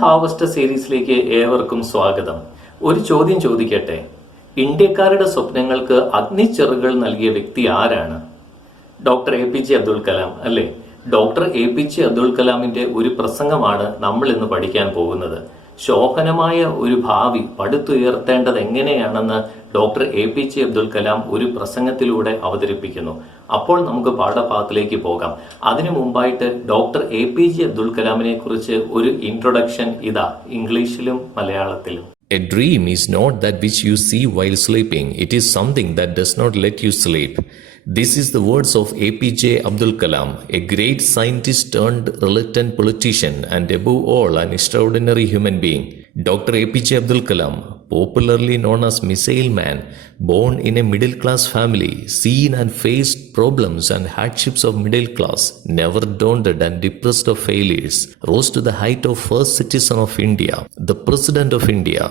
Harvest സീരീസിലേക്ക് ഏവർക്കും സ്വാഗതം. ഒരു ചോദ്യം ചോദിക്കട്ടെ, ഇന്ത്യക്കാരുടെ സ്വപ്നങ്ങൾക്ക് അഗ്നിച്ചെറുകൾ നൽകിയ വ്യക്തി ആരാണ്? ഡോക്ടർ APJ അബ്ദുൽ കലാം അല്ലേ? ഡോക്ടർ APJ അബ്ദുൽ കലാമിന്റെ ഒരു പ്രസംഗമാണ് നമ്മൾ ഇന്ന് പഠിക്കാൻ പോകുന്നത്. ശോഭനമായ ഒരു ഭാവി പടുത്തുയർത്തേണ്ടത് എങ്ങനെയാണെന്ന് ഡോക്ടർ APJ അബ്ദുൽ കലാം ഒരു പ്രസംഗത്തിലൂടെ അവതരിപ്പിക്കുന്നു. അപ്പോൾ നമുക്ക് പാഠഭാഗത്തിലേക്ക് പോകാം. അതിനു മുമ്പായിട്ട് ഡോക്ടർ APJ അബ്ദുൽ കലാമിനെ കുറിച്ച് ഒരു ഇൻട്രൊഡക്ഷൻ ഇതാ, ഇംഗ്ലീഷിലും മലയാളത്തിലും. A dream is not that which you see while sleeping. It is something that does not let you sleep. This is the words of APJ Abdul Kalam, a great scientist turned reluctant politician and above all an extraordinary human being. Dr. APJ Abdul Kalam, popularly known as Missile Man, born in a middle-class family, seen and faced problems and hardships of middle class, never daunted and depressed of failures, rose to the height of first citizen of India, the President of India,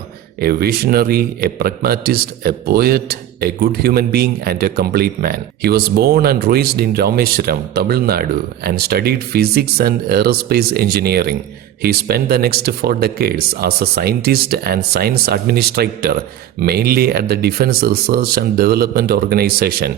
a visionary, a pragmatist, a poet, a good human being and a complete man. He was born and raised in Rameshwaram, Tamil Nadu and studied physics and aerospace engineering. He spent the next 4 decades as a scientist and science administrator, mainly at the Defense Research and Development Organization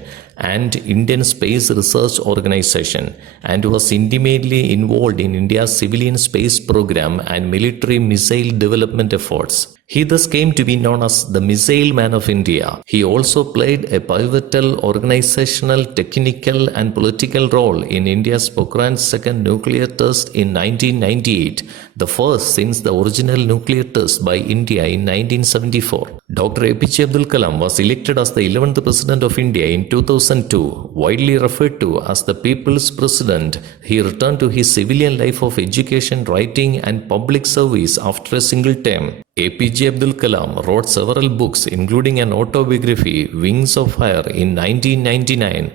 and Indian Space Research Organization, and was intimately involved in India's civilian space program and military missile development efforts. He thus came to be known as the Missile Man of India. He also played a pivotal organizational, technical and political role in India's Pokhran second nuclear test in 1998, the first since the original nuclear test by India in 1974. Dr. APJ Abdul Kalam was elected as the 11th President of India in 2002. Widely referred to as the People's President, he returned to his civilian life of education, writing and public service after a single term. APJ Abdul Kalam wrote several books, including an autobiography, Wings of Fire, in 1999.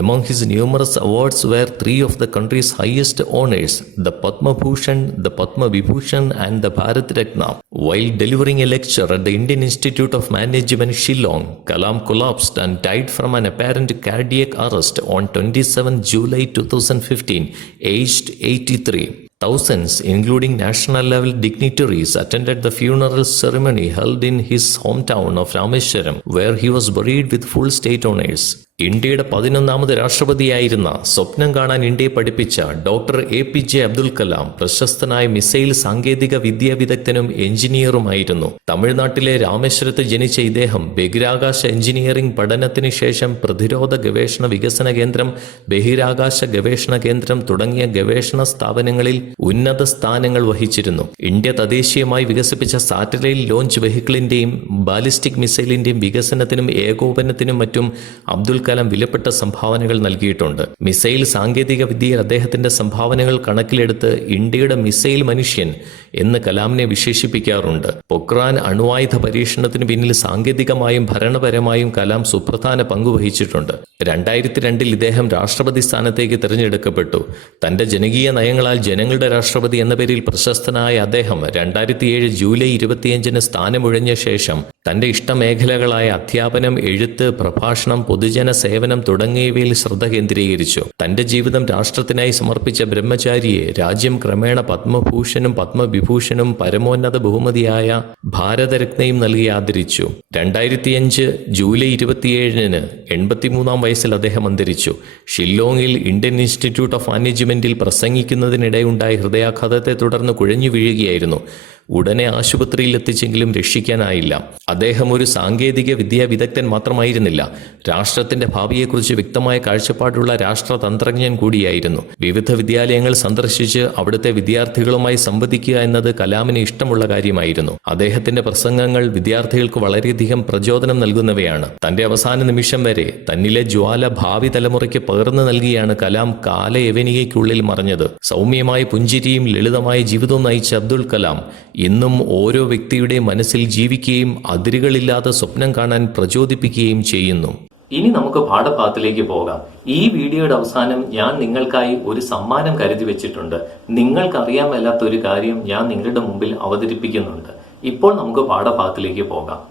Among his numerous awards were 3 of the country's highest honors, the Padma Bhushan, the Padma Vibhushan and the Bharat Ratna. While delivering a lecture at the Indian Institute of Management, Shillong, Kalam collapsed and died from an apparent cardiac arrest on 27 July 2015, aged 83. Thousands, including national-level dignitaries, attended the funeral ceremony held in his hometown of Rameshwaram, where he was buried with full state honors. ഇന്ത്യയുടെ 11ാമത് രാഷ്ട്രപതിയായിരുന്ന, സ്വപ്നം കാണാൻ ഇന്ത്യയെ പഠിപ്പിച്ച doctor APJ Abdul Kalam പ്രശസ്തനായ missile സാങ്കേതിക വിദ്യാ വിദഗ്ധനും എഞ്ചിനീയറുമായിരുന്നു. തമിഴ്നാട്ടിലെ രാമേശ്വരത്ത് ജനിച്ച ഇദ്ദേഹം ബഹിരാകാശ എഞ്ചിനീയറിംഗ് പഠനത്തിന് ശേഷം പ്രതിരോധ ഗവേഷണ വികസന കേന്ദ്രം, ബഹിരാകാശ ഗവേഷണ കേന്ദ്രം തുടങ്ങിയ ഗവേഷണ സ്ഥാപനങ്ങളിൽ ഉന്നത സ്ഥാനങ്ങൾ വഹിച്ചിരുന്നു. ഇന്ത്യ തദ്ദേശീയമായി വികസിപ്പിച്ച സാറ്റലൈറ്റ് ലോഞ്ച് വെഹിക്കിളിന്റെയും ബാലിസ്റ്റിക് മിസൈലിന്റെയും വികസനത്തിനും ഏകോപനത്തിനും മറ്റും അബ്ദുൽ കലാം വിലപ്പെട്ട സംഭാവനകൾ നൽകിയിട്ടുണ്ട്. മിസൈൽ സാങ്കേതിക വിദ്യയിൽ അദ്ദേഹത്തിന്റെ സംഭാവനകൾ കണക്കിലെടുത്ത് ഇന്ത്യയുടെ മിസൈൽ മനുഷ്യൻ എന്ന് കലാമിനെ വിശേഷിപ്പിക്കാറുണ്ട്. പൊക്രാൻ അണുവായുധ പരീക്ഷണത്തിന് പിന്നിൽ സാങ്കേതികമായും ഭരണപരമായും കലാം സുപ്രധാന പങ്കുവഹിച്ചിട്ടുണ്ട്. 2002 ഇദ്ദേഹം രാഷ്ട്രപതി സ്ഥാനത്തേക്ക് തിരഞ്ഞെടുക്കപ്പെട്ടു. തന്റെ ജനകീയ നയങ്ങളാൽ ജനങ്ങളുടെ രാഷ്ട്രപതി എന്ന പേരിൽ പ്രശസ്തനായ അദ്ദേഹം 2007 ജൂലൈ 25 സ്ഥാനമൊഴിഞ്ഞ ശേഷം തന്റെ ഇഷ്ടമേഖലകളായ അധ്യാപനം, എഴുത്ത്, പ്രഭാഷണം, പൊതുജന സേവനം തുടങ്ങിയവയിൽ ശ്രദ്ധ കേന്ദ്രീകരിച്ചു. തന്റെ ജീവിതം രാഷ്ട്രത്തിനായി സമർപ്പിച്ച ബ്രഹ്മചാരിയെ രാജ്യം ക്രമേണ പത്മഭൂഷണും പത്മവിഭൂഷണും പരമോന്നത ബഹുമതിയായ ഭാരതരത്നയും നൽകി ആദരിച്ചു. 2005 ജൂലൈ 27 83-ാം വയസ്സിൽ അദ്ദേഹം അന്തരിച്ചു. ഷില്ലോങ്ങിൽ ഇന്ത്യൻ ഇൻസ്റ്റിറ്റ്യൂട്ട് ഓഫ് മാനേജ്മെന്റിൽ പ്രസംഗിക്കുന്നതിനിടെയുണ്ടായ ഹൃദയാഘാതത്തെ തുടർന്ന് കുഴഞ്ഞു വീഴുകയായിരുന്നു. ഉടനെ ആശുപത്രിയിൽ എത്തിച്ചെങ്കിലും രക്ഷിക്കാനായില്ല. അദ്ദേഹം ഒരു സാങ്കേതിക വിദ്യാ വിദഗ്ധൻ മാത്രമായിരുന്നില്ല, രാഷ്ട്രത്തിന്റെ ഭാവിയെക്കുറിച്ച് വ്യക്തമായ കാഴ്ചപ്പാടുള്ള രാഷ്ട്രതന്ത്രജ്ഞൻ കൂടിയായിരുന്നു. വിവിധ വിദ്യാലയങ്ങൾ സന്ദർശിച്ച് അവിടുത്തെ വിദ്യാർത്ഥികളുമായി സംവദിക്കുക എന്നത് കലാമിന് ഇഷ്ടമുള്ള കാര്യമായിരുന്നു. അദ്ദേഹത്തിന്റെ പ്രസംഗങ്ങൾ വിദ്യാർത്ഥികൾക്ക് വളരെയധികം പ്രചോദനം നൽകുന്നവയാണ്. തന്റെ അവസാന നിമിഷം വരെ തന്നിലെ ജ്വാല ഭാവി തലമുറയ്ക്ക് പകർന്നു നൽകിയാണ് കലാം കാലയവനികയ്ക്കുള്ളിൽ മറഞ്ഞത്. സൗമ്യമായ പുഞ്ചിരിയും ലളിതമായ ജീവിതവും നയിച്ച അബ്ദുൽ കലാം ഇന്നും ഓരോ വ്യക്തിയുടെ മനസ്സിൽ ജീവിക്കുകയും അതിരുകളില്ലാതെ സ്വപ്നം കാണാൻ പ്രചോദിപ്പിക്കുകയും ചെയ്യുന്നു. ഇനി നമുക്ക് പാഠഭാഗത്തിലേക്ക് പോകാം. ഈ വീഡിയോയുടെ അവസാനം ഞാൻ നിങ്ങൾക്കായി ഒരു സമ്മാനം കരുതി വെച്ചിട്ടുണ്ട്. നിങ്ങൾക്കറിയാൻ മേലാത്ത ഒരു കാര്യം ഞാൻ നിങ്ങളുടെ മുമ്പിൽ അവതരിപ്പിക്കുന്നുണ്ട്. ഇപ്പോൾ നമുക്ക് പാഠഭാഗത്തിലേക്ക് പോകാം.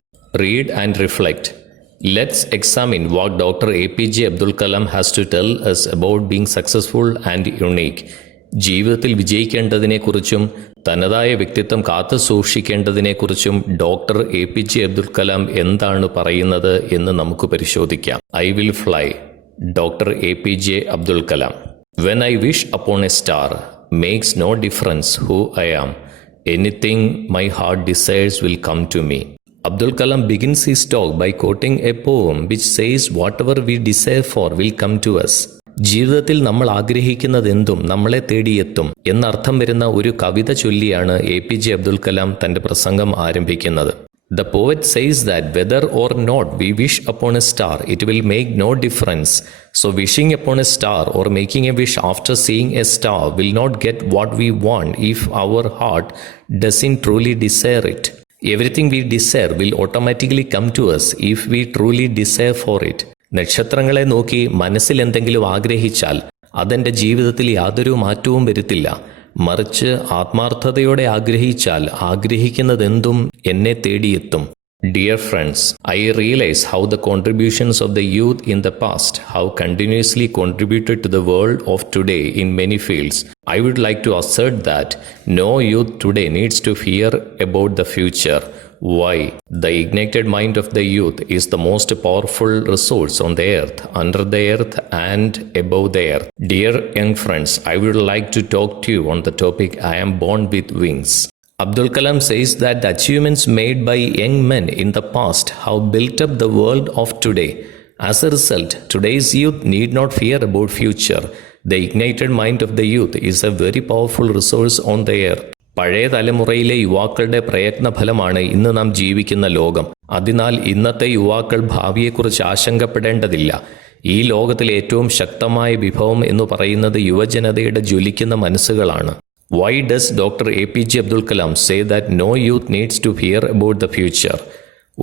Read and reflect. Let's examine what Dr. APJ Abdul Kalam has to tell us about being successful and unique. ജീവിതത്തിൽ വിജയിക്കേണ്ടതിനെക്കുറിച്ചും തനതായ വ്യക്തിത്വം കാത്തു സൂക്ഷിക്കേണ്ടതിനെക്കുറിച്ചും ഡോക്ടർ APJ അബ്ദുൽ കലാം എന്താണ് പറയുന്നത് എന്ന് നമുക്ക് പരിശോധിക്കാം. I will fly. Doctor APJ Abdul Kalam. When I wish upon a star, makes no difference who I am. Anything my heart desires will come to me. Abdul Kalam begins his talk by quoting a poem which says whatever we desire for will come to us. ജീവിതത്തിൽ നമ്മൾ ആഗ്രഹിക്കുന്നതെന്തും നമ്മളെ തേടിയെത്തും എന്നർത്ഥം വരുന്ന ഒരു കവിത ചൊല്ലിയാണ് APJ Abdul Kalam തന്റെ പ്രസംഗം ആരംഭിക്കുന്നത്. The poet says that whether or not we wish upon a star, it will make no difference. So wishing upon a star or making a wish after seeing a star will not get what we want if our heart doesn't truly desire it. Everything we desire will automatically come to us if we truly desire for it. നക്ഷത്രങ്ങളെ നോക്കി മനസ്സിൽ എന്തെങ്കിലും ആഗ്രഹിച്ചാൽ അതെന്റെ ജീവിതത്തിൽ യാതൊരു മാറ്റവും വരുത്തില്ല. മറിച്ച് ആത്മാർത്ഥതയോടെ ആഗ്രഹിച്ചാൽ ആഗ്രഹിക്കുന്നതെന്തും എന്നെ തേടിയെത്തും. Dear friends, I realize how the contributions of the youth in the past have continuously contributed to the world of today in many fields. I would like to assert that no youth today needs to fear about the future. Why? The ignited mind of the youth is the most powerful resource on the earth, under the earth and above the earth. Dear young friends, I would like to talk to you on the topic I am born with wings. Abdul Kalam says that the achievements made by young men in the past have built up the world of today. As a result, today's youth need not fear about future. The ignited mind of the youth is a very powerful resource on the earth. പഴയ തലമുറയിലെ യുവാക്കളുടെ പ്രയത്നഫലമാണ് ഇന്ന് നാം ജീവിക്കുന്ന ലോകം. അതിനാൽ ഇന്നത്തെ യുവാക്കൾ ഭാവിയെക്കുറിച്ച് ആശങ്കപ്പെടേണ്ടതില്ല. ഈ ലോകത്തിലെ ഏറ്റവും ശക്തമായ വിഭവം എന്ന് പറയുന്നത് യുവജനതയുടെ ജ്വലിക്കുന്ന മനസ്സുകളാണ്. Why does Dr. APJ Abdul Kalam say that no youth needs to fear about the future?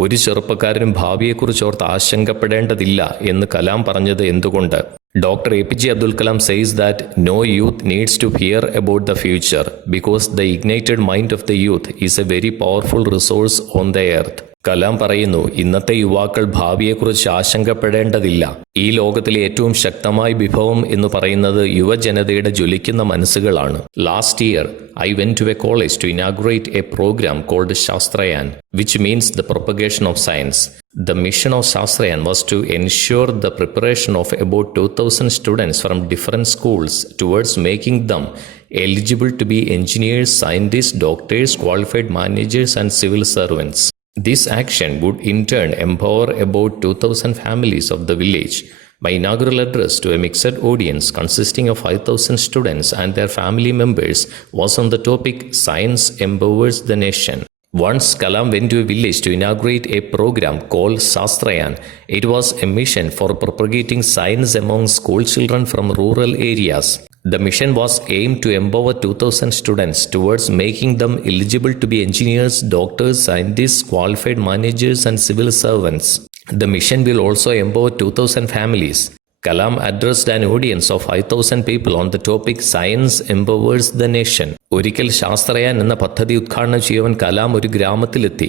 ഒരു ചെറുപ്പക്കാരനും ഭാവിയെക്കുറിച്ച് ഓർത്ത് ആശങ്കപ്പെടേണ്ടതില്ല എന്ന് കലാം പറഞ്ഞത് എന്തുകൊണ്ട്? Dr. APJ Abdul Kalam says that no youth needs to fear about the future because the ignited mind of the youth is a very powerful resource on the earth. Kalam പറയുന്നു, ഇന്നത്തെ യുവാക്കൾ ഭാവിയെക്കുറിച്ച് ആശങ്കപ്പെടേണ്ടതില്ല. ഈ ലോകത്തിലെ ഏറ്റവും ശക്തമായ വിഭവം എന്ന് പറയുന്നത് യുവജനതയുടെ ജ്വലിക്കുന്ന മനസ്സുകളാണ്. Last year, I went to a college to inaugurate a program called Shastrayan, which means the propagation of science. The mission of Shastrayan was to ensure the preparation of about 2,000 students from different schools towards making them eligible to be engineers, scientists, doctors, qualified managers, and civil servants. This action would in turn empower about 2,000 families of the village. My inaugural address to a mixed audience consisting of 5,000 students and their family members was on the topic Science Empowers the Nation. Once Kalam went to a village to inaugurate a program called Shastrayan. It was a mission for propagating science among school children from rural areas. The mission was aimed to empower 2,000 students towards making them eligible to be engineers, doctors, scientists, qualified managers, and civil servants. The mission will also empower 2,000 families. Kalam addressed an audience of 5,000 people on the topic Science Empowers the Nation. ഒരിക്കൽ ശാസ്ത്രയാൻ എന്ന പദ്ധതി ഉദ്ഘാടനം ചെയ്യുവാൻ കലാം ഒരു ഗ്രാമത്തിലെത്തി.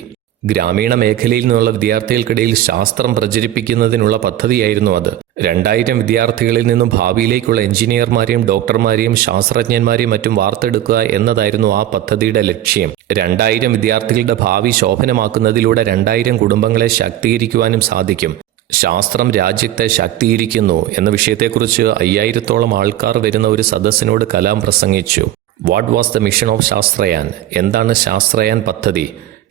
ഗ്രാമീണ മേഖലയിൽ നിന്നുള്ള വിദ്യാർത്ഥികൾക്കിടയിൽ ശാസ്ത്രം പ്രചരിപ്പിക്കുന്നതിനുള്ള പദ്ധതിയായിരുന്നു അത്. 2000 വിദ്യാർത്ഥികളിൽ നിന്നും ഭാവിയിലേക്കുള്ള എഞ്ചിനീയർമാരെയും ഡോക്ടർമാരെയും ശാസ്ത്രജ്ഞന്മാരെയും മറ്റും വാർത്തെടുക്കുക എന്നതായിരുന്നു ആ പദ്ധതിയുടെ ലക്ഷ്യം. 2000 വിദ്യാർത്ഥികളുടെ ഭാവി ശോഭനമാക്കുന്നതിലൂടെ 2000 കുടുംബങ്ങളെ ശാക്തീകരിക്കുവാനും സാധിക്കും. ശാസ്ത്രം രാജ്യത്തെ ശാക്തീകരിക്കുന്നു എന്ന വിഷയത്തെക്കുറിച്ച് 5000-ഓളം ആൾക്കാർ വരുന്ന ഒരു സദസ്സിനോട് കലാം പ്രസംഗിച്ചു. What was the mission of Shastrayaan? എന്താണ് ശാസ്ത്രയാൻ പദ്ധതി?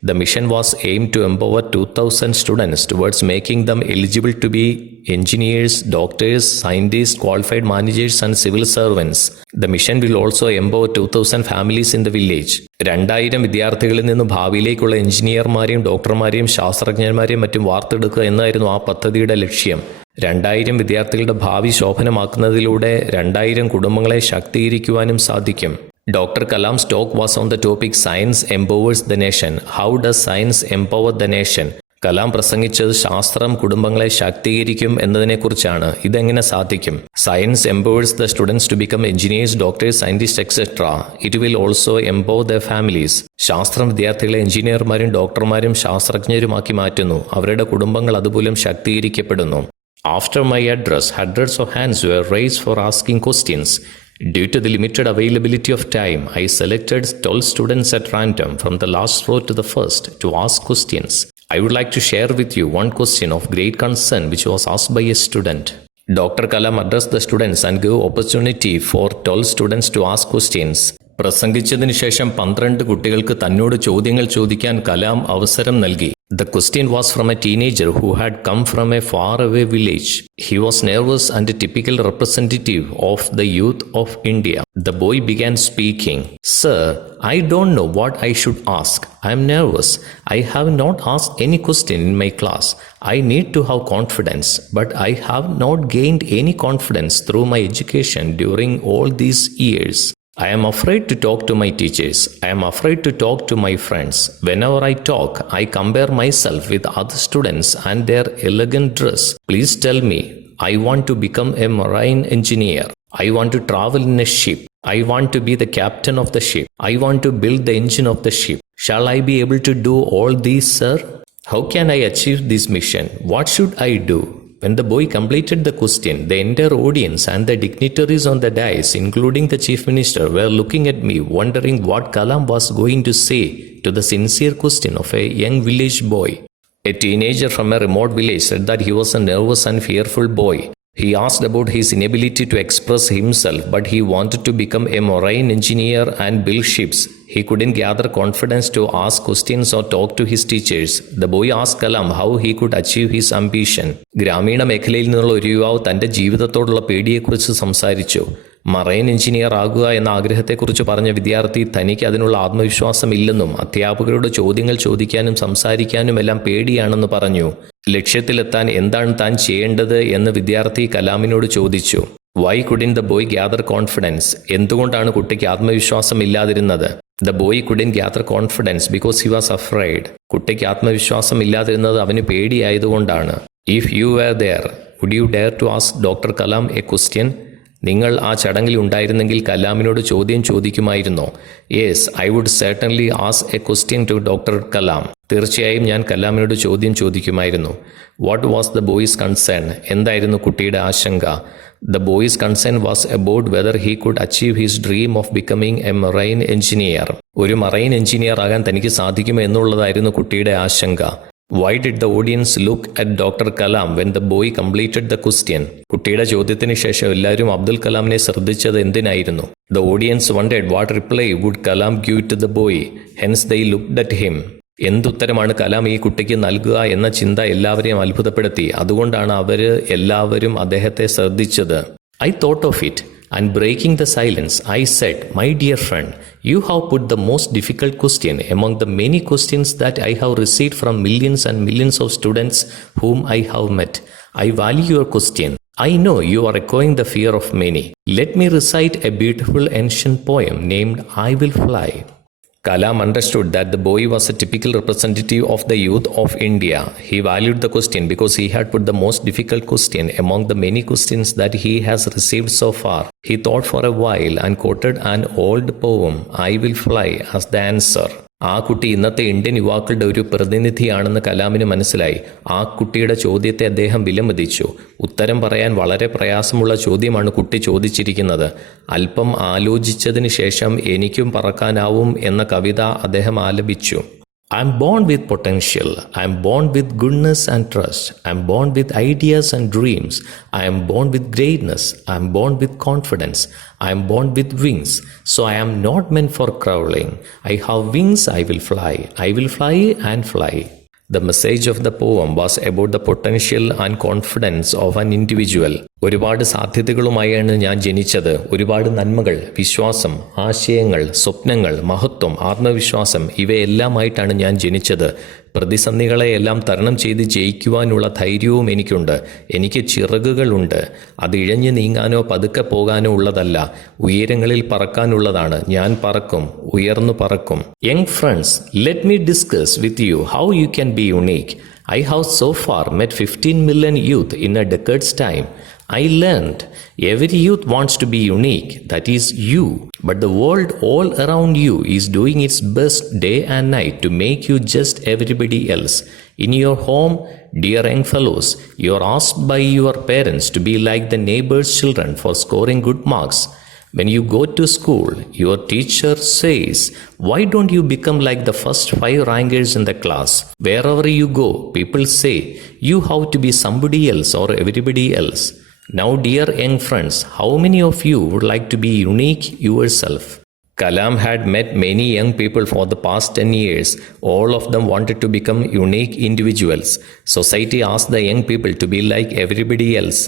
The mission was aimed to empower 2,000 students towards making them eligible to be engineers, doctors, scientists, qualified managers, and civil servants. The mission will also empower 2,000 families in the village. 2000 വിദ്യാർത്ഥികളിൽ നിന്ന് ഭാവിയിലേക്കുള്ള എഞ്ചിനീയർമാരെയും ഡോക്ടർമാരെയും ശാസ്ത്രജ്ഞന്മാരെയും മറ്റും വാർത്തെടുക്കുക എന്നായിരുന്നു ആ പദ്ധതിയുടെ ലക്ഷ്യം. 2000 വിദ്യാർത്ഥികളുടെ ഭാവി ശോഭനമാക്കുന്നതിലൂടെ 2000 കുടുംബങ്ങളെ ശാക്തീകരിക്കുവാനും സാധിക്കും. Dr. Kalam's talk was on the topic Science Empowers the Nation. How does science empower the nation? Kalam പ്രസംഗിച്ചത് ശാസ്ത്രം കുടുംബങ്ങളെ ശാക്തീകരിക്കും എന്നതിനെക്കുറിച്ചാണ്. ഇതെങ്ങനെ സാധിക്കും? Science empowers the students to become engineers, doctors, scientists, etc. It will also empower their families. ശാസ്ത്രം വിദ്യാർത്ഥികളെ എഞ്ചിനീയർമാരും ഡോക്ടർമാരും ശാസ്ത്രജ്ഞരുമാക്കി മാറ്റുന്നു. അവരുടെ കുടുംബങ്ങൾ അതുമൂലം ശാക്തീകരിക്കപ്പെടുന്നു. After my address, hundreds of hands were raised for asking questions. Due to the limited availability of time, I selected 12 students at random from the last row to the first to ask questions. I would like to share with you one question of great concern which was asked by a student. Dr. Kalam addressed the students and gave opportunity for 12 students to ask questions. പ്രസംഗിച്ചതിന് ശേഷം 12 കുട്ടികൾക്ക് തന്നോട് ചോദ്യങ്ങൾ ചോദിക്കാൻ കലാം അവസരം നൽകി. The question was from a teenager who had come from a faraway village. He was nervous and a typical representative of the youth of India. The boy began speaking. Sir, I don't know what I should ask. I am nervous. I have not asked any question in my class. I need to have confidence, but I have not gained any confidence through my education during all these years. I am afraid to talk to my teachers. I am afraid to talk to my friends. Whenever I talk, I compare myself with other students and their elegant dress. Please tell me. I want to become a marine engineer. I want to travel in a ship. I want to be the captain of the ship. I want to build the engine of the ship. Shall I be able to do all these, sir? How can I achieve this mission? What should I do? When the boy completed the question, the entire audience and the dignitaries on the dais, including the chief minister, were looking at me, wondering what Kalam was going to say to the sincere question of a young village boy. A teenager from a remote village said that he was a nervous and fearful boy. He asked about his inability to express himself, but he wanted to become a marine engineer and build ships. He couldn't gather confidence to ask questions or talk to his teachers. The boy asked Kalam how he could achieve his ambition. ഗ്രാമീണ മേഖലയിൽ നിന്നുള്ള ഒരു യുവാവ് തന്റെ ജീവിതത്തോടുള്ള പേടിയെക്കുറിച്ച് സംസാരിച്ചു. Marine engineer ആകുക എന്ന ആഗ്രഹത്തെക്കുറിച്ച് പറഞ്ഞ വിദ്യാർത്ഥി തനിക്ക് അതിനുള്ള ആത്മവിശ്വാസമില്ലെന്നും അധ്യാപകരോട് ചോദ്യങ്ങൾ ചോദിക്കാനും സംസാരിക്കാനുമെല്ലാം പേടിയാണെന്ന് പറഞ്ഞു. ലക്ഷ്യത്തിലെത്താൻ എന്താണ് താൻ ചെയ്യേണ്ടത് എന്ന് വിദ്യാർത്ഥി കലാമിനോട് ചോദിച്ചു. Why couldn't the boy gather confidence? എന്തുകൊണ്ടാണ് കുട്ടിക്ക് ആത്മവിശ്വാസം ഇല്ലാതിരുന്നത്? The boy couldn't gather confidence because he was afraid. കുട്ടിക്ക് ആത്മവിശ്വാസം ഇല്ലാതിരുന്നത് അവന് പേടിയായതുകൊണ്ടാണ്. If you were there, would you dare to ask Dr. Kalam a question? നിങ്ങൾ ആ ചടങ്ങിൽ ഉണ്ടായിരുന്നെങ്കിൽ കലാമിനോട് ചോദ്യം ചോദിക്കുമായിരുന്നോ? Yes, I would certainly ask a question to Dr. Kalam. തീർച്ചയായും ഞാൻ കലാമിനോട് ചോദ്യം ചോദിക്കുമായിരുന്നു. What was the boy's concern? എന്തായിരുന്നു കുട്ടിയുടെ ആശങ്ക? The boy's concern was about whether he could achieve his dream of becoming a marine engineer. ഒരു marine engineer ആകാൻ തനിക്ക് സാധിക്കുമോ എന്നുള്ളതായിരുന്നു കുട്ടിയുടെ ആശങ്ക. Why did the audience look at Dr. Kalam when the boy completed the question? കുട്ടിയുടെ ചോദ്യത്തിന് ശേഷം എല്ലാവരും അബ്ദുൽ കലാമിനെ ശ്രദ്ധിച്ചത് എന്തിനായിരുന്നു? The audience wondered what reply would Kalam give to the boy. Hence they looked at him. എന്തുത്തരമാണ് Kalam ഈ കുട്ടിക്ക് നൽകുക എന്ന ചിന്ത എല്ലാവരെയും അത്ഭുതപ്പെടുത്തി. അതുകൊണ്ടാണ് എല്ലാവരും അദ്ദേഹത്തെ ശ്രദ്ധിച്ചത്. I thought of it, and breaking the silence, I said, my dear friend, you have put the most difficult question among the many questions that I have received from millions and millions of students whom I have met. I value your question. I know you are echoing the fear of many. Let me recite a beautiful ancient poem named I Will Fly. Kalam understood that the boy was a typical representative of the youth of India. He valued the question because he had put the most difficult question among the many questions that he has received so far. He thought for a while and quoted an old poem, I Will Fly, as the answer. ആ കുട്ടി ഇന്നത്തെ Indian യുവാക്കളുടെ ഒരു പ്രതിനിധിയാണെന്ന് കലാമിന് മനസ്സിലായി. ആ കുട്ടിയുടെ ചോദ്യത്തെ അദ്ദേഹം വിലമതിച്ചു. ഉത്തരം പറയാൻ വളരെ പ്രയാസമുള്ള ചോദ്യമാണ് കുട്ടി ചോദിച്ചിരിക്കുന്നത്. അല്പം ആലോചിച്ചതിന് ശേഷം എനിക്കും പറക്കാനാവും എന്ന കവിത അദ്ദേഹം ആലപിച്ചു. I am born with potential. I am born with goodness and trust. I am born with ideas and dreams. I am born with greatness. I am born with confidence. I am born with wings. So I am not meant for crawling. I have wings, I will fly. I will fly and fly. The message of the poem was about the potential and confidence of an individual. ഒരുപാട് സാധ്യതകളുമായാണ് ഞാൻ ജനിച്ചത്. ഒരുപാട് നന്മകൾ, വിശ്വാസം, ആശയങ്ങൾ, സ്വപ്നങ്ങൾ, മഹത്വം, ആത്മവിശ്വാസം ഇവയെല്ലാമായിട്ടാണ് ഞാൻ ജനിച്ചത്. പ്രതിസന്ധികളെയെല്ലാം തരണം ചെയ്ത് ജയിക്കുവാനുള്ള ധൈര്യവും എനിക്കുണ്ട്. എനിക്ക് ചിറകുകളുണ്ട്. അത് ഇഴഞ്ഞു നീങ്ങാനോ പതുക്കെ പോകാനോ ഉള്ളതല്ല, ഉയരങ്ങളിൽ പറക്കാനുള്ളതാണ്. ഞാൻ പറക്കും, ഉയർന്നു പറക്കും. Young friends, let me discuss with you how you can be unique. I have so far met 15 million youth in a decade's time. I learned every youth wants to be unique, that is you. But the world all around you is doing its best day and night to make you just everybody else. In your home, dear young fellows, you are asked by your parents to be like the neighbor's children for scoring good marks. When you go to school, your teacher says, "Why don't you become like the first 5 rankers in the class?" Wherever you go, people say, "You have to be somebody else or everybody else." Now, dear young friends, how many of you would like to be unique yourself? Kalam had met many young people for the past 10 years. All of them wanted to become unique individuals. Society asked the young people to be like everybody else.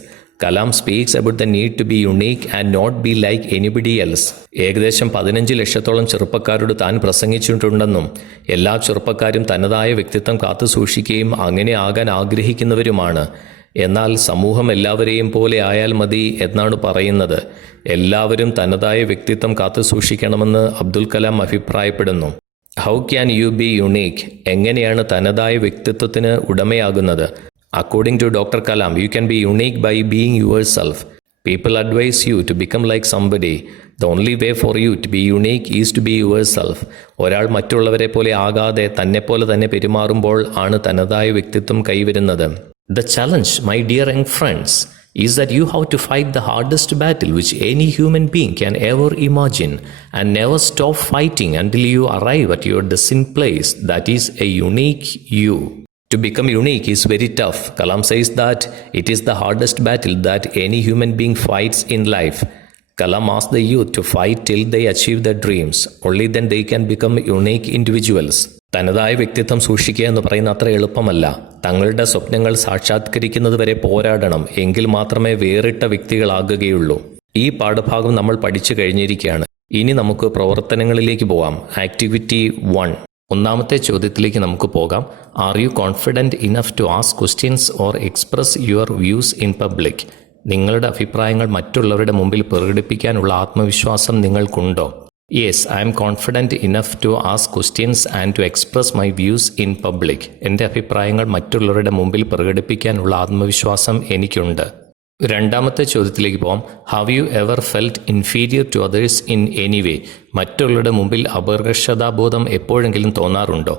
Kalam speaks about the need to be unique and not be like anybody else. ഏകദേശം 15 ലക്ഷത്തോളം ചെറുപ്പക്കാരോട് താൻ പ്രസംഗിച്ചിട്ടുണ്ടെന്നും എല്ലാ ചെറുപ്പക്കാരും തനതായ വ്യക്തിത്വം കാത്തു സൂക്ഷിക്കുകയും അങ്ങനെ ആകാൻ ആഗ്രഹിക്കുന്നവരുമാണ്. എന്നാൽ സമൂഹം എല്ലാവരെയും പോലെ ആയാൽ മതി എന്നാണ് പറയുന്നത്. എല്ലാവരും തനതായ വ്യക്തിത്വം കാത്തു സൂക്ഷിക്കണമെന്ന് അബ്ദുൽ കലാം അഭിപ്രായപ്പെടുന്നു. How can you B unique? എങ്ങനെയാണ് തനതായ വ്യക്തിത്വത്തിന് ഉടമയാകുന്നത്? According to Dr. Kalam, you can be unique by being yourself. People advise you to become like somebody. The only way for you to be unique is to be yourself. ഒരാൾ മറ്റുള്ളവരെ പോലെ ആകാതെ തന്നെപ്പോലെ തന്നെ പെരുമാറുമ്പോൾ ആണ് തനതായ വ്യക്തിത്വം കൈവരുന്നത്. The challenge, my dear young friends, is that you have to fight the hardest battle which any human being can ever imagine and never stop fighting until you arrive at your destined place, that is a unique you. To become unique is very tough. Kalam says that it is the hardest battle that any human being fights in life. Kalam asked the youth to fight till they achieve their dreams. Only then they can become unique individuals. തനതായ വ്യക്തിത്വം സൂക്ഷിക്കുക എന്ന് പറയുന്ന അത്ര എളുപ്പമല്ല. തങ്ങളുടെ സ്വപ്നങ്ങൾ സാക്ഷാത്കരിക്കുന്നത് വരെ പോരാടണം. എങ്കിൽ മാത്രമേ വേറിട്ട വ്യക്തികളാകുകയുള്ളൂ. ഈ പാഠഭാഗം നമ്മൾ പഠിച്ചു കഴിഞ്ഞിരിക്കുകയാണ്. ഇനി നമുക്ക് പ്രവർത്തനങ്ങളിലേക്ക് പോകാം. ആക്ടിവിറ്റി 1. ഒന്നാമത്തെ ചോദ്യത്തിലേക്ക് നമുക്ക് പോകാം. Are you confident enough to ask questions or express your views in public? നിങ്ങളുടെ അഭിപ്രായങ്ങൾ മറ്റുള്ളവരുടെ മുമ്പിൽ പ്രകടിപ്പിക്കാനുള്ള ആത്മവിശ്വാസം നിങ്ങൾക്കുണ്ടോ? Yes, I'm confident enough to ask questions and to express my views in public. എൻ്റെ അഭിപ്രായങ്ങൾ മറ്റുള്ളവരുടെ മുമ്പിൽ പ്രകടിപ്പിക്കാനുള്ള ആത്മവിശ്വാസം എനിക്കുണ്ട്. രണ്ടാമത്തെ ചോദ്യത്തിലേക്ക് പോകാം. Have you ever felt inferior to others in any way? മറ്റുള്ളവരുടെ മുമ്പിൽ അപകർഷതാബോധം എപ്പോഴെങ്കിലും തോന്നാറുണ്ടോ?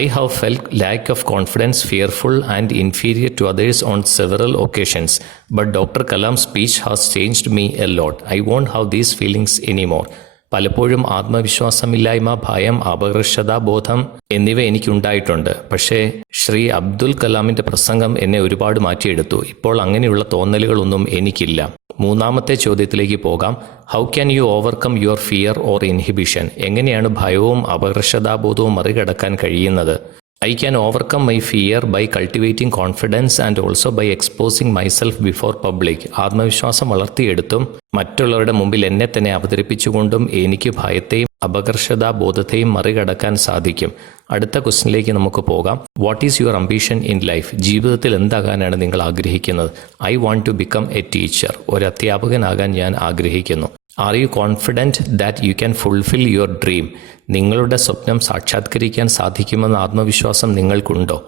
I have felt lack of confidence, fearful and inferior to others on several occasions. But doctor Kalam speech has changed me a lot. I won't have these feelings anymore. പലപ്പോഴും ആത്മവിശ്വാസമില്ലായ്മ, ഭയം, അപകർഷതാബോധം എന്നിവ എനിക്കുണ്ടായിട്ടുണ്ട്. പക്ഷേ ശ്രീ അബ്ദുൽ കലാമിൻ്റെ പ്രസംഗം എന്നെ ഒരുപാട് മാറ്റിയെടുത്തു. ഇപ്പോൾ അങ്ങനെയുള്ള തോന്നലുകളൊന്നും എനിക്കില്ല. മൂന്നാമത്തെ ചോദ്യത്തിലേക്ക് പോകാം. How can you overcome your fear or inhibition? എങ്ങനെയാണ് ഭയവും അപകർഷതാബോധവും മറികടക്കാൻ കഴിയുന്നത്? I can overcome my fear by cultivating confidence and also by exposing myself before public. ആത്മവിശ്വാസം വളർത്തിയെടുത്തും മറ്റുള്ളവരുടെ മുമ്പിൽ എന്നെ തന്നെ അവതരിപ്പിച്ചുകൊണ്ടും എനിക്ക് ഭയത്തെയും അപകർഷതാബോധത്തെയും മറികടക്കാൻ സാധിക്കും. അടുത്ത ക്വസ്റ്റ്യനിലേക്ക് നമുക്ക് പോകാം. What is your ambition in life? ജീവിതത്തിൽ എന്താകാനാണ് നിങ്ങൾ ആഗ്രഹിക്കുന്നത്? I want to become a teacher. ഒരു അധ്യാപകനാകാൻ ഞാൻ ആഗ്രഹിക്കുന്നു. Are you confident that you can fulfil your dream? നിങ്ങളുടെ സ്വപ്നം സാക്ഷാത്കരിക്കാൻ സാധിക്കുമെന്ന ആത്മവിശ്വാസം നിങ്ങൾക്കുണ്ടോ?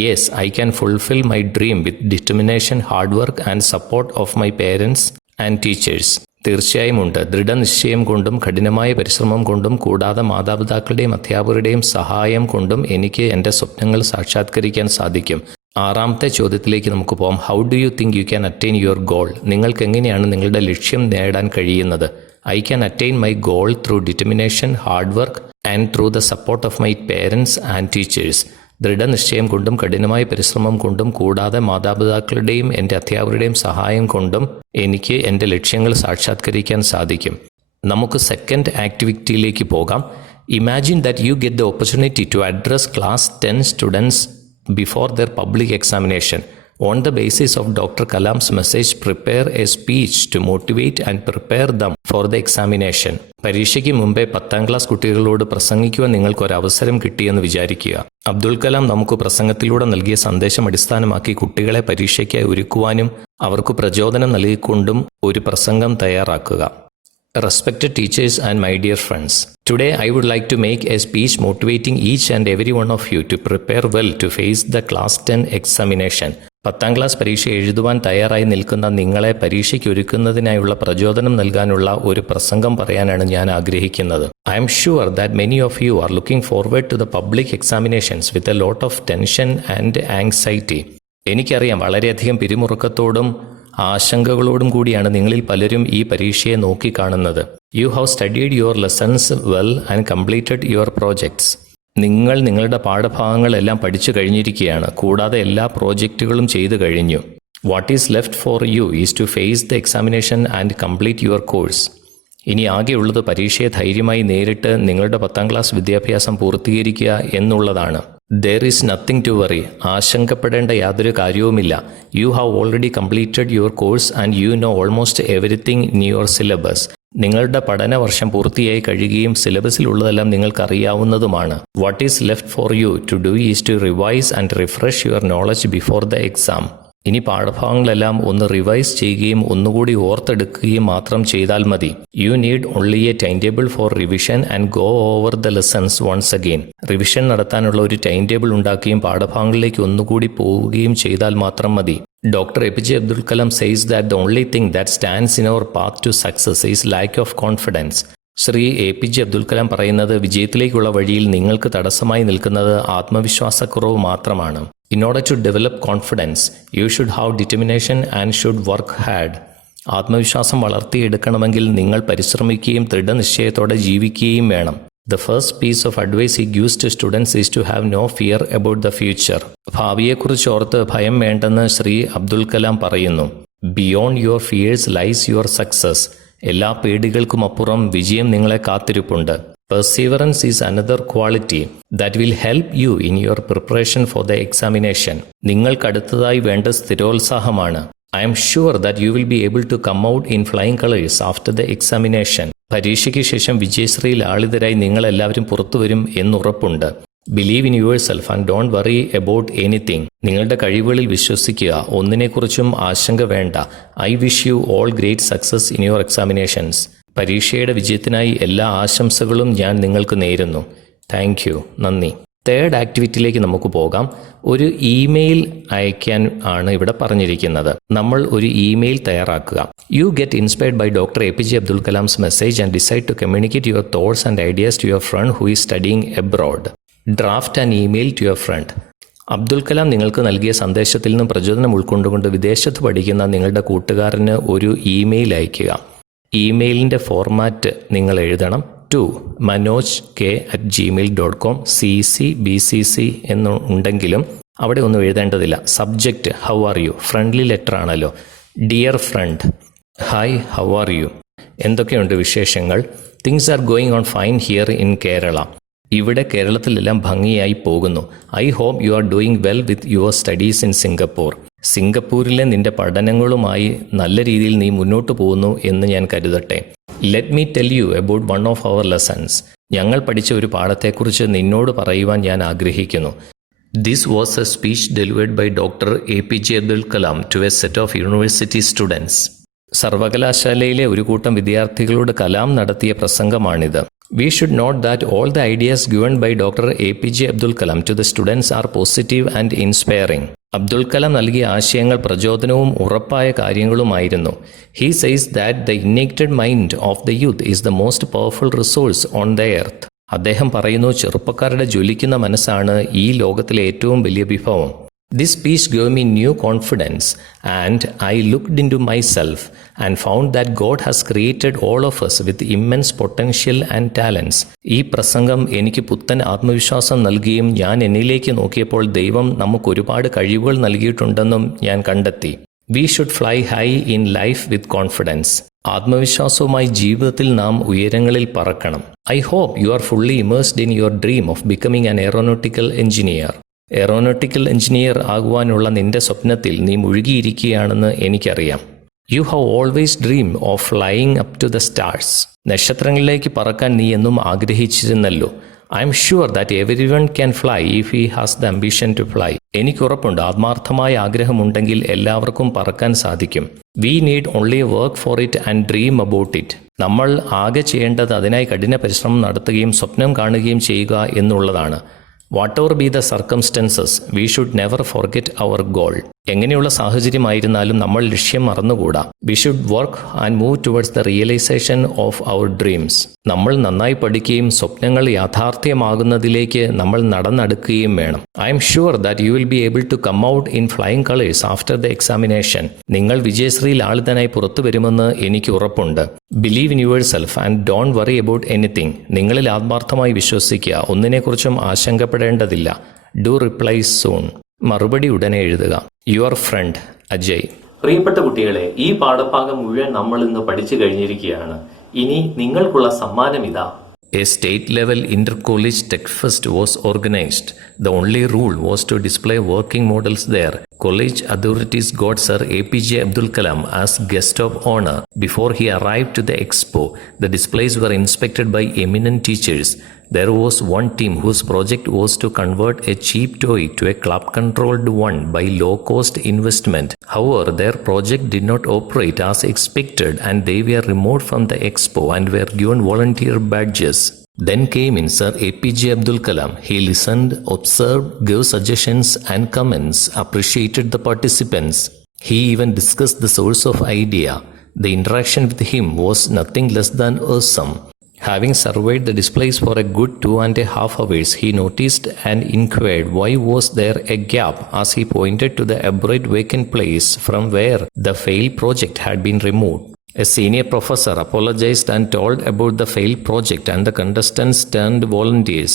Yes, I can fulfil my dream with determination, hard work and support of my parents and teachers. തീർച്ചയായും ഉണ്ട്. ദൃഢനിശ്ചയം കൊണ്ടും കഠിനമായ പരിശ്രമം കൊണ്ടും കൂടാതെ മാതാപിതാക്കളുടെയും അധ്യാപകരുടെയും സഹായം കൊണ്ടും എനിക്ക് എൻ്റെ സ്വപ്നങ്ങൾ സാക്ഷാത്കരിക്കാൻ സാധിക്കും. ആറാമത്തെ ചോദ്യത്തിലേക്ക് നമുക്ക് പോകാം. How do you think you can attain your goal? നിങ്ങൾക്ക് എങ്ങനെയാണ് നിങ്ങളുടെ ലക്ഷ്യം നേടാൻ കഴിയുന്നത്? I can attain my goal through determination, hard work and through the support of my parents and teachers. ദൃഢനിശ്ചയം കൊണ്ടും കഠിനമായ പരിശ്രമം കൊണ്ടും കൂടാതെ മാതാപിതാക്കളുടെയും എൻ്റെ അധ്യാപകരുടെയും സഹായം കൊണ്ടും എനിക്ക് എൻ്റെ ലക്ഷ്യങ്ങൾ സാക്ഷാത്കരിക്കാൻ സാധിക്കും. നമുക്ക് സെക്കൻഡ് ആക്ടിവിറ്റിയിലേക്ക് പോകാം. Imagine that you get the opportunity to address class 10 students before their public examination. On the basis of Dr. Kalam's message, prepare a speech to motivate and prepare them for the examination. പരീക്ഷയ്ക്ക് മുമ്പേ 10ാം class കുട്ടികളോട് പ്രസംഗിക്കുവാൻ നിങ്ങൾക്കൊരവസരം കിട്ടിയെന്ന് വിചാരിക്കുക. അബ്ദുൽ കലാം നമുക്ക് പ്രസംഗത്തിലൂടെ നൽകിയ സന്ദേശം അടിസ്ഥാനമാക്കി കുട്ടികളെ പരീക്ഷയ്ക്കായി ഒരുക്കുവാനും അവർക്ക് പ്രചോദനം നൽകിക്കൊണ്ടും ഒരു പ്രസംഗം തയ്യാറാക്കുക. Respected teachers and my dear friends, today I would like to make a speech motivating each and every one of you to prepare well to face the class 10 examination. 10ാം class പരീക്ഷ എഴുതുവാൻ തയ്യാറായി നിൽക്കുന്ന നിങ്ങളെ പരീക്ഷയ്ക്ക് ഒരുക്കുന്നതിനായുള്ള പ്രചോദനം നൽകാനുള്ള ഒരു പ്രസംഗം പറയാനാണ് ഞാൻ ആഗ്രഹിക്കുന്നത്. I am sure that many of you are looking forward to the public examinations with a lot of tension and anxiety. എനിക്കറിയാം വളരെയധികം പിരിമുറുക്കത്തോടും ആശങ്കകളോടും കൂടിയാണ് നിങ്ങളിൽ പലരും ഈ പരീക്ഷയെ നോക്കിക്കാണുന്നത്. You have studied your lessons well and completed your projects. നിങ്ങൾ നിങ്ങളുടെ പാഠഭാഗങ്ങളെല്ലാം പഠിച്ചു കഴിഞ്ഞിരിക്കുകയാണ്, കൂടാതെ എല്ലാ പ്രോജക്റ്റുകളും ചെയ്തു കഴിഞ്ഞു. What is left for you is to face the examination and complete your course. ഇനി ആകെയുള്ളത് പരീക്ഷയെ ധൈര്യമായി നേരിട്ട് നിങ്ങളുടെ 10ാം ക്ലാസ് വിദ്യാഭ്യാസം പൂർത്തീകരിക്കുക എന്നുള്ളതാണ്. There is nothing to worry. ആശങ്കപ്പെടേണ്ട യാതൊരു കാര്യവുമില്ല. You have already completed your course and you know almost everything in your syllabus. നിങ്ങളുടെ പഠന വർഷം പൂർത്തിയായി കഴിയുകയും സിലബസിലുള്ളതെല്ലാം നിങ്ങൾക്കറിയാവുന്നതുമാണ്. What is left for you to do is to revise and refresh your knowledge before the exam. ഇനി പാഠഭാഗങ്ങളെല്ലാം ഒന്ന് റിവൈസ് ചെയ്യുകയും ഒന്നുകൂടി ഓർത്തെടുക്കുകയും മാത്രം ചെയ്താൽ മതി. You need only a time table for revision and go over the lessons once again. Revision നടത്താനുള്ള ഒരു ടൈം ടേബിൾ ഉണ്ടാക്കുകയും പാഠഭാഗങ്ങളിലേക്ക് ഒന്നുകൂടി പോവുകയും ചെയ്താൽ മാത്രം മതി. Dr. APJ Abdul Kalam says that the only thing that stands in our path to success is lack of confidence. Shri APJ Abdul Kalam പറയുന്നത് വിജയത്തിലേക്കുള്ള വഴിയിൽ നിങ്ങൾക്ക് തടസ്സമായി നിൽക്കുന്നത് ആത്മവിശ്വാസക്കുറവ് മാത്രമാണ്. In order to develop confidence, you should have determination and should work hard. ആത്മവിശ്വാസം വളർത്തിയെടുക്കണമെങ്കിൽ നിങ്ങൾ പരിശ്രമിക്കുകയും ദൃഢനിശ്ചയത്തോടെ ജീവിക്കുകയും വേണം. The first piece of advice he gives to students is to have no fear about the future. ഭാവിയെക്കുറിച്ച് ഓർത്ത് ഭയം വേണ്ടെന്ന് ശ്രീ അബ്ദുൽ കലാം പറയുന്നു. Beyond your fears lies your success. എല്ലാ പേടികൾക്കുമപ്പുറം വിജയം നിങ്ങളെ കാത്തിരിപ്പുണ്ട്. Perseverance is another quality that will help you in your preparation for the examination. നിങ്ങൾക്കടുത്തതായി വേണ്ട സ്ഥിരോത്സാഹമാണ്. I am sure that you will be able to come out in flying colors after the examination. പരീക്ഷയ്ക്ക് ശേഷം വിജയശ്രീ ലാളിതരായി നിങ്ങളെല്ലാവരും പുറത്തുവരും എന്നുറപ്പുണ്ട്. Believe in yourself and don't worry about anything. നിങ്ങളുടെ കഴിവുകളിൽ വിശ്വസിക്കുക, ഒന്നിനെക്കുറിച്ചും ആശങ്ക വേണ്ട. I wish you all great success in your examinations. പരീക്ഷയുടെ വിജയത്തിനായി എല്ലാ ആശംസകളും ഞാൻ നിങ്ങൾക്ക് നേരുന്നു. Thank you. നന്ദി. തേർഡ് ആക്ടിവിറ്റിയിലേക്ക് നമുക്ക് പോകാം. ഒരു ഇമെയിൽ അയക്കാൻ ആണ് ഇവിടെ പറഞ്ഞിരിക്കുന്നത്. നമ്മൾ ഒരു ഇമെയിൽ തയ്യാറാക്കുക. You get inspired by doctor APJ Abdul Kalam's message and decide to communicate your thoughts and ideas to your friend who is studying abroad. Draft an email to your friend. Abdul Kalam നിങ്ങൾക്ക് നൽകിയ സന്ദേശത്തിൽ നിന്നും പ്രചോദനം ഉൾക്കൊണ്ടുകൊണ്ട് വിദേശത്ത് പഠിക്കുന്ന നിങ്ങളുടെ കൂട്ടുകാരന് ഒരു ഇമെയിൽ അയയ്ക്കുക. ഇമെയിലിൻ്റെ ഫോർമാറ്റ് നിങ്ങൾ എഴുതണം. To manoj@gmail.com. CC/BCC എന്നുണ്ടെങ്കിലും അവിടെ ഒന്നും എഴുതേണ്ടതില്ല. Subject how are you. Friendly letter ആണല്ലോ. Dear friend, hi how are you. എന്തൊക്കെയുണ്ട് വിശേഷങ്ങൾ? Things are going on fine here in Kerala. ഇവിടെ കേരളത്തിലെല്ലാം ഭംഗിയായി പോകുന്നു. I hope you are doing well with your studies in Singapore. സിംഗപ്പൂരിലെ നിന്റെ പഠനങ്ങളുമായി നല്ല രീതിയിൽ നീ മുന്നോട്ട് പോകുന്നു എന്ന് ഞാൻ കരുതട്ടെ. Let me tell you about one of our lessons. ഞങ്ങൾ പഠിച്ച ഒരു പാഠത്തെക്കുറിച്ച് നിന്നോട് പറയുവാൻ ഞാൻ ആഗ്രഹിക്കുന്നു. This was a speech delivered by doctor APJ Abdul Kalam to a set of university students. സർവകലാശാലയിലെ ഒരു കൂട്ടം വിദ്യാർത്ഥികളോട് കലാം നടത്തിയ പ്രസംഗമാണിത്. We should note that all the ideas given by Dr. APJ Abdul Kalam to the students are positive and inspiring. Abdul Kalam നൽകിയ ആശയങ്ങൾ പ്രചോദനവും ഉറപ്പായ കാര്യങ്ങളുമായിരുന്നു. He says that the ignited mind of the youth is the most powerful resource on the earth. അദ്ദേഹം പറയുന്നു, ചെറുപ്പക്കാരുടെ ജ്വലിക്കുന്ന മനസ്സാണ് ഈ ലോകത്തിലെ ഏറ്റവും വലിയ വിഭവം. This speech gave me new confidence and I looked into myself and found that God has created all of us with immense potential and talents. ഈ പ്രസംഗം എനിക്ക് പുത്തൻ ആത്മവിശ്വാസം നൽകുകയും ഞാൻ എന്നിലേക്ക് നോക്കിയപ്പോൾ ദൈവം നമുക്ക് ഒരുപാട് കഴിവുകൾ നൽകിയിട്ടുണ്ടെന്നും ഞാൻ കണ്ടെത്തി. We should fly high in life with confidence. ആത്മവിശ്വാസവുമായി ജീവിതത്തിൽ നാം ഉയരങ്ങളിൽ പറക്കണം. I hope you are fully immersed in your dream of becoming an aeronautical engineer. Aeronautical engineer ആകുവാനുള്ള നിന്റെ സ്വപ്നത്തിൽ നീ മുഴുകിയിരിക്കുകയാണെന്ന് എനിക്കറിയാം. You have always dream of flying up to the stars. നക്ഷത്രങ്ങളിലേക്ക് പറക്കാൻ നീ എന്നും ആഗ്രഹിച്ചിരുന്നല്ലോ. I'm sure that everyone can fly if he has the ambition to fly. എനിക്കുറപ്പുണ്ട്, ആത്മാർത്ഥമായ ആഗ്രഹമുണ്ടെങ്കിൽ എല്ലാവർക്കും പറക്കാൻ സാധിക്കും. We need only work for it and dream about it. നമ്മൾ ആകെ ചെയ്യേണ്ടത് അതിനായി കഠിന പരിശ്രമം നടത്തുകയും സ്വപ്നം കാണുകയും ചെയ്യുക എന്നുള്ളതാണ്. Whatever be the circumstances, we should never forget our goal. എങ്ങനെയുള്ള സാഹചര്യമായിരുന്നാലും നമ്മൾ ലക്ഷ്യം മറന്നുകൂടാ. We should work and move towards the realisation of our dreams. നമ്മൾ നന്നായി പഠിക്കുകയും സ്വപ്നങ്ങൾ യാഥാർത്ഥ്യമാകുന്നതിലേക്ക് നമ്മൾ നടന്നെടുക്കുകയും വേണം. I'm sure that you will be able to come out in flying colours after the examination. നിങ്ങൾ വിജയശ്രീ ലാളിതനായി പുറത്തു വരുമെന്ന് എനിക്ക് ഉറപ്പുണ്ട്. Believe in yourself and don't worry about anything. നിങ്ങളിൽ ആത്മാർത്ഥമായി വിശ്വസിക്കുക, ഒന്നിനെക്കുറിച്ചും ആശങ്കപ്പെടേണ്ടതില്ല. Do reply soon. മറുപടി ഉടനെ എഴുതുക. Your front Ajay. പ്രിയപ്പെട്ട കുട്ടികളെ, ഈ പാഠഭാഗം മുഴുവൻ നമ്മൾ ഇന്ന് പഠിച്ചു കഴിഞ്ഞിരിക്കുകയാണ്. ഇനി നിങ്ങൾക്കുള്ള സമ്മാനം ഇതാ. A state-level inter-college tech fest was organized. The only rule was to display working models there. College authorities got Sir APJ Abdul Kalam as guest of honor. Before he arrived to the expo, the displays were inspected by eminent teachers. There was one team whose project was to convert a cheap toy to a club-controlled one by low-cost investment. However, their project did not operate as expected and they were removed from the expo and were given volunteer badges. Then came in Sir APJ Abdul Kalam. He listened, observed, gave suggestions and comments, appreciated the participants. He even discussed the source of idea. The interaction with him was nothing less than awesome. Having surveyed the displays for a good 2.5 hours, he noticed and inquired why was there a gap as he pointed to the abrupt vacant place from where the failed project had been removed. A senior professor apologized and told about the failed project and the contestants turned volunteers.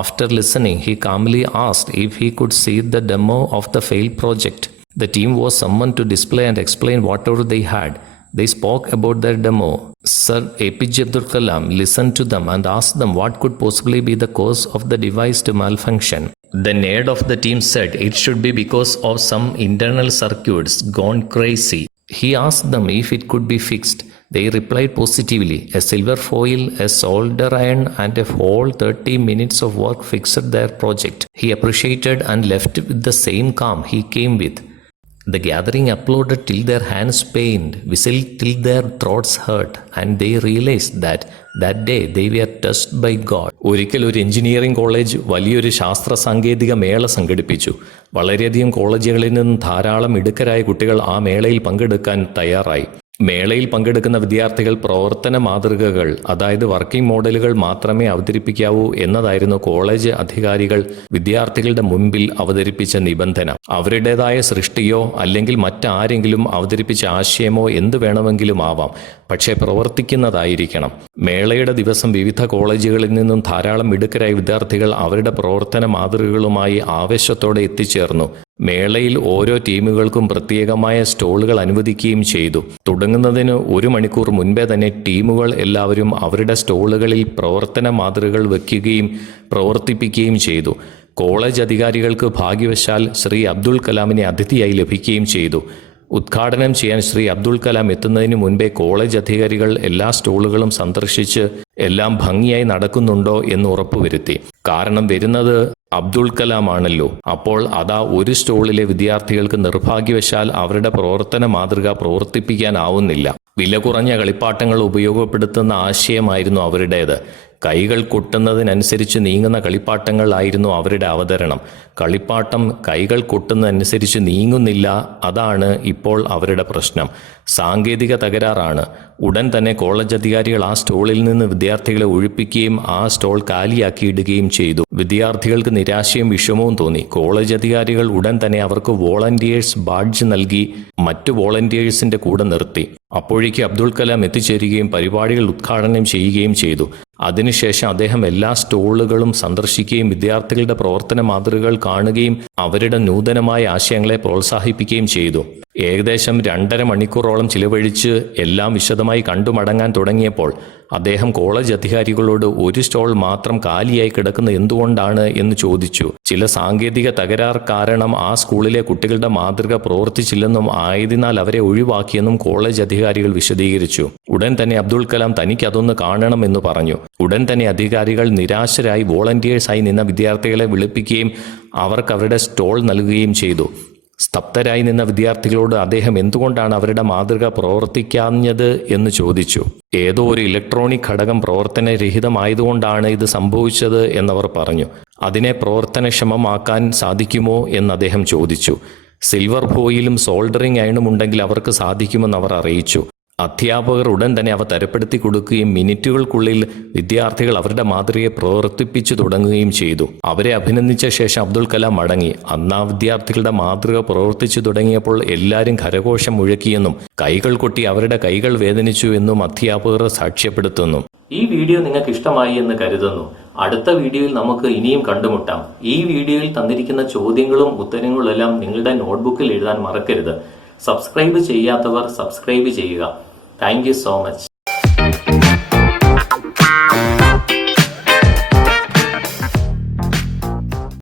After listening, he calmly asked if he could see the demo of the failed project. The team was summoned to display and explain whatever they had. They spoke about their demo. Sir APJ Abdul Kalam listened to them and asked them what could possibly be the cause of the device to malfunction. The nerd of the team said it should be because of some internal circuits gone crazy. He asked them if it could be fixed. They replied positively. A silver foil, a solder iron and a whole 30 minutes of work fixed their project. He appreciated and left with the same calm he came with. The gathering applauded till their hands pained, whistled till their throats hurt, and they realized that day they were touched by God. ഒരിക്കൽ ഒരു engineering college വലിയൊരു ശാസ്ത്ര സാങ്കേതിക മേള സംഘടിപ്പിച്ചു. വളരെയധികം കോളേജുകളിൽ നിന്നും ധാരാളം മിടുക്കരായ കുട്ടികൾ ആ മേളയിൽ പങ്കെടുക്കാൻ തയ്യാറായി. മേളയിൽ പങ്കെടുക്കുന്ന വിദ്യാർത്ഥികൾ പ്രവർത്തന മാതൃകകൾ, അതായത് വർക്കിംഗ് മോഡലുകൾ മാത്രമേ അവതരിപ്പിക്കാവൂ എന്നതായിരുന്നു കോളേജ് അധികാരികൾ വിദ്യാർത്ഥികളുടെ മുൻപിൽ അവതരിപ്പിച്ച നിബന്ധന. അവരുടേതായ സൃഷ്ടിയോ അല്ലെങ്കിൽ മറ്റാരെങ്കിലും അവതരിപ്പിച്ച ആശയമോ എന്ത് വേണമെങ്കിലും ആവാം, പക്ഷേ പ്രവർത്തിക്കുന്നതായിരിക്കണം. മേളയുടെ ദിവസം വിവിധ കോളേജുകളിൽ നിന്നും ധാരാളം മിടുക്കരായ വിദ്യാർത്ഥികൾ അവരുടെ പ്രവർത്തന മാതൃകകളുമായി ആവേശത്തോടെ എത്തിച്ചേർന്നു. മേളയിൽ ഓരോ ടീമുകൾക്കും പ്രത്യേകമായ സ്റ്റോളുകൾ അനുവദിക്കുകയും ചെയ്തു. തുടങ്ങുന്നതിന് 1 മണിക്കൂർ മുൻപേ തന്നെ ടീമുകൾ എല്ലാവരും അവരുടെ സ്റ്റോളുകളിൽ പ്രവർത്തന മാതൃകകൾ വയ്ക്കുകയും പ്രവർത്തിപ്പിക്കുകയും ചെയ്തു. കോളേജ് അധികാരികൾക്ക് ഭാഗ്യവശാൽ ശ്രീ അബ്ദുൽ കലാമിനെ അതിഥിയായി ലഭിക്കുകയും ചെയ്തു. ഉദ്ഘാടനം ചെയ്യാൻ ശ്രീ അബ്ദുൽ കലാം എത്തുന്നതിന് മുൻപേ കോളേജ് അധികാരികൾ എല്ലാ സ്റ്റോളുകളും സന്ദർശിച്ച് എല്ലാം ഭംഗിയായി നടക്കുന്നുണ്ടോ എന്ന് ഉറപ്പുവരുത്തി. കാരണം വരുന്നത് അബ്ദുൽ കലാം ആണല്ലോ. അപ്പോൾ അതാ ഒരു സ്റ്റോളിലെ വിദ്യാർത്ഥികൾക്ക് നിർഭാഗ്യവശാൽ അവരുടെ പ്രവർത്തന മാതൃക പ്രവർത്തിപ്പിക്കാനാവുന്നില്ല. വില കുറഞ്ഞ കളിപ്പാട്ടങ്ങൾ ഉപയോഗപ്പെടുത്തുന്ന ആശയമായിരുന്നു അവരുടേത്. കൈകൾ കൊട്ടുന്നതിനനുസരിച്ച് നീങ്ങുന്ന കളിപ്പാട്ടങ്ങളായിരുന്നു അവരുടെ അവതരണം. കളിപ്പാട്ടം കൈകൾ കൊട്ടുന്നതനുസരിച്ച് നീങ്ങുന്നില്ല, അതാണ് ഇപ്പോൾ അവരുടെ പ്രശ്നം. സാങ്കേതിക തകരാറാണ്. ഉടൻ തന്നെ കോളേജ് അധികാരികൾ ആ സ്റ്റോളിൽ നിന്ന് വിദ്യാർത്ഥികളെ ഒഴിപ്പിക്കുകയും ആ സ്റ്റോൾ കാലിയാക്കിയിടുകയും ചെയ്തു. വിദ്യാർത്ഥികൾക്ക് നിരാശയും വിഷമവും തോന്നി. കോളേജ് അധികാരികൾ ഉടൻ തന്നെ അവർക്ക് വോളണ്ടിയേഴ്സ് ബാഡ്ജ് നൽകി മറ്റു വോളണ്ടിയേഴ്സിന്റെ കൂടെ നിർത്തി. അപ്പോഴേക്ക് അബ്ദുൽ കലാം എത്തിച്ചേരുകയും പരിപാടികൾ ഉദ്ഘാടനം ചെയ്യുകയും ചെയ്തു. അതിനുശേഷം അദ്ദേഹം എല്ലാ സ്റ്റോളുകളും സന്ദർശിക്കുകയും വിദ്യാർത്ഥികളുടെ പ്രവർത്തന മാതൃകകൾ കാണുകയും അവരുടെ നൂതനമായ ആശയങ്ങളെ പ്രോത്സാഹിപ്പിക്കുകയും ചെയ്തു. ഏകദേശം 2.5 മണിക്കൂറോളം ചിലവഴിച്ച് എല്ലാം വിശദമായി കണ്ടുമടങ്ങാൻ തുടങ്ങിയപ്പോൾ അദ്ദേഹം കോളേജ് അധികാരികളോട് ഒരു സ്റ്റോൾ മാത്രം കാലിയായി കിടക്കുന്നത് എന്തുകൊണ്ടാണ് എന്ന് ചോദിച്ചു. ചില സാങ്കേതിക തകരാർ കാരണം ആ സ്കൂളിലെ കുട്ടികളുടെ മാതൃക പ്രവർത്തിച്ചില്ലെന്നും ആയതിനാൽ അവരെ ഒഴിവാക്കിയെന്നും കോളേജ് അധികാരികൾ വിശദീകരിച്ചു. ഉടൻ തന്നെ അബ്ദുൽ കലാം തനിക്ക് അതൊന്ന് കാണണമെന്ന് പറഞ്ഞു. ഉടൻ തന്നെ അധികാരികൾ നിരാശരായി വോളണ്ടിയേഴ്സായി നിന്ന വിദ്യാർത്ഥികളെ വിളിപ്പിക്കുകയും അവർക്ക് അവരുടെ സ്റ്റോൾ നൽകുകയും ചെയ്തു. സ്തബ്ധരായി നിന്ന വിദ്യാർത്ഥികളോട് അദ്ദേഹം എന്തുകൊണ്ടാണ് അവരുടെ മാതൃക പ്രവർത്തിക്കാഞ്ഞത് എന്ന് ചോദിച്ചു. ഏതോ ഒരു ഇലക്ട്രോണിക് ഘടകം പ്രവർത്തനരഹിതമായതുകൊണ്ടാണ് ഇത് സംഭവിച്ചത് എന്നവർ പറഞ്ഞു. അതിനെ പ്രവർത്തനക്ഷമമാക്കാൻ സാധിക്കുമോ എന്ന് അദ്ദേഹം ചോദിച്ചു. സിൽവർ ഫോയിലും സോൾഡറിംഗ് അയണും ഉണ്ടെങ്കിൽ അവർക്ക് സാധിക്കുമെന്ന് അവർ അറിയിച്ചു. അധ്യാപകർ ഉടൻ തന്നെ അവ തരപ്പെടുത്തി കൊടുക്കുകയും മിനിറ്റുകൾക്കുള്ളിൽ വിദ്യാർത്ഥികൾ അവരുടെ മാതൃകയെ പ്രവർത്തിപ്പിച്ചു തുടങ്ങുകയും ചെയ്തു. അവരെ അഭിനന്ദിച്ച ശേഷം അബ്ദുൽ കലാം മടങ്ങി. അന്ന് വിദ്യാർത്ഥികളുടെ മാതൃക പ്രവർത്തിച്ചു തുടങ്ങിയപ്പോൾ എല്ലാവരും കരഘോഷം മുഴക്കിയെന്നും കൈകൾ കൊട്ടി അവരുടെ കൈകൾ വേദനിച്ചു എന്നും അധ്യാപകർ സാക്ഷ്യപ്പെടുത്തുന്നു. ഈ വീഡിയോ നിങ്ങൾക്ക് ഇഷ്ടമായി എന്ന് കരുതുന്നു. അടുത്ത വീഡിയോയിൽ നമുക്ക് ഇനിയും കണ്ടുമുട്ടാം. ഈ വീഡിയോയിൽ തന്നിരിക്കുന്ന ചോദ്യങ്ങളും ഉത്തരങ്ങളും എല്ലാം നിങ്ങളുടെ നോട്ട്ബുക്കിൽ എഴുതാൻ മറക്കരുത്. സബ്സ്ക്രൈബ് ചെയ്യാത്തവർ സബ്സ്ക്രൈബ് ചെയ്യുക. Thank you so much.